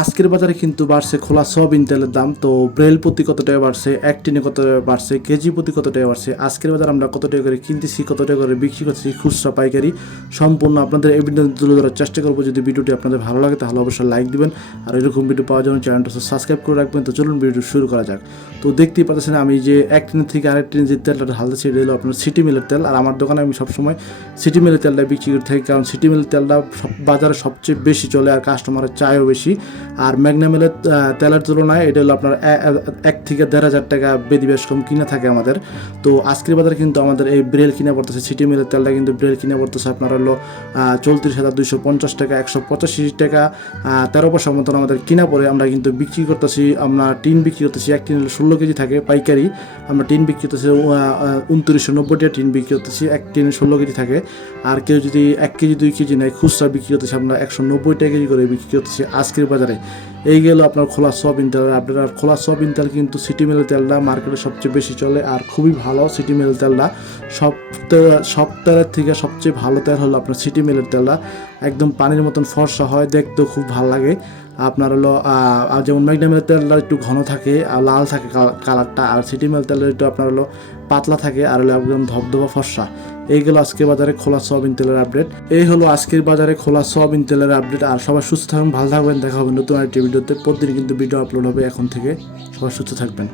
আজকের বাজারে কিন্তু বাড়ছে খোলা সয়াবিন তেলের দাম। তো ব্রেল প্রতি কত টাকা বাড়ছে? এক টিনে কত টাকা বাড়ছে? কেজি প্রতি কত টাকা বাড়ছে? আজকের বাজার আমরা কত টাকা করে কিনতেছি, কত টাকা করে বিক্রি করছি খুচরা, পাইকারি সম্পূর্ণ আপনাদের এভিডেন্স তুলে ধরার চেষ্টা করব। যদি ভিডিওটি আপনাদের ভালো লাগে, তাহলে অবশ্যই লাইক দিবেন। আর এরকম ভিডিও পাওয়ার জন্য চ্যানেলটা সাবস্ক্রাইব করে রাখবেন। তো চলুন ভিডিও শুরু করা যাক। তো দেখতেই পাচ্ছেন আমি যে এক টিনের থেকে আরেক টিনে যে তেলটা ঢালতেছি এটা হলো আপনার সিটি মিলের তেল। আর আমার দোকানে আমি সবসময় সিটি মিলের তেলটা বিক্রি করে থাকি, কারণ সিটি মিলের তেলটা বাজারে সবচেয়ে বেশি চলে আর কাস্টমারের চায়ও বেশি। আর ম্যাগনামেলের তেলের তুলনায় এটা হলো আপনার এক থেকে দেড় হাজার টাকা বেদি বেশ কম কিনে থাকে আমাদের। তো আজকের বাজারে কিন্তু আমাদের এই ব্রেল কিনে পড়তেছে, সিটি মিলের তেলটা কিন্তু ব্রেল কিনে পড়তেছে। আপনার হলো চৌত্রিশ হাজার দুইশো পঞ্চাশ টাকা, একশো পঁচাশি টাকা তেরো পয়সা মতন আমাদের কিনা পরে আমরা কিন্তু বিক্রি করতেছি, আমরা টিন বিক্রি করতেছি, এক টিন ষোলো কেজি থাকে পাইকারি। আমরা টিন বিক্রি করতেছি উনত্রিশশো নব্বই টাকা টিন বিক্রি করতেছি, এক টিন ষোলো কেজি থাকে। আর কেউ যদি এক কেজি, দুই কেজি নেয়, খুচরা বিক্রি করতেছি, আমরা একশো নব্বই টাকা কেজি করে বিক্রি করতেছি আজকের বাজারে। এই গেল আপনার খোলা সব তেল। আপনার খোলা সব তেল কিন্তু সিটি মেল তেলটা মার্কেটে সবচেয়ে বেশি চলে আর খুবই ভালো সিটি মেল তেলটা সব সব তেলের থেকে সবচেয়ে ভালো তেল হলো আপনার সিটি মেলের তেলটা একদম পানির মতন ফর্সা হয়, দেখতেও খুব ভালো লাগে। আপনার হলো যেমন ম্যাগনামের তেলটা একটু ঘন থাকে আর লাল থাকে কালারটা, আর সিটি মিল তেলের একটু আপনার হলো পাতলা থাকে আর হলো একদম ধবধবা ফর্সা। এইগুলো আজকে বাজারে খোলা সয়াবিন তেলের আপডেট এই হলো আজকের বাজারে খোলা সয়াবিন তেলের আপডেট আর সবাই সুস্থ থাকবেন, ভালো থাকবেন, দেখা হবে নতুন একটি ভিডিওতে। প্রতিদিন কিন্তু ভিডিও আপলোড হবে এখন থেকে। সবাই সুস্থ থাকবেন।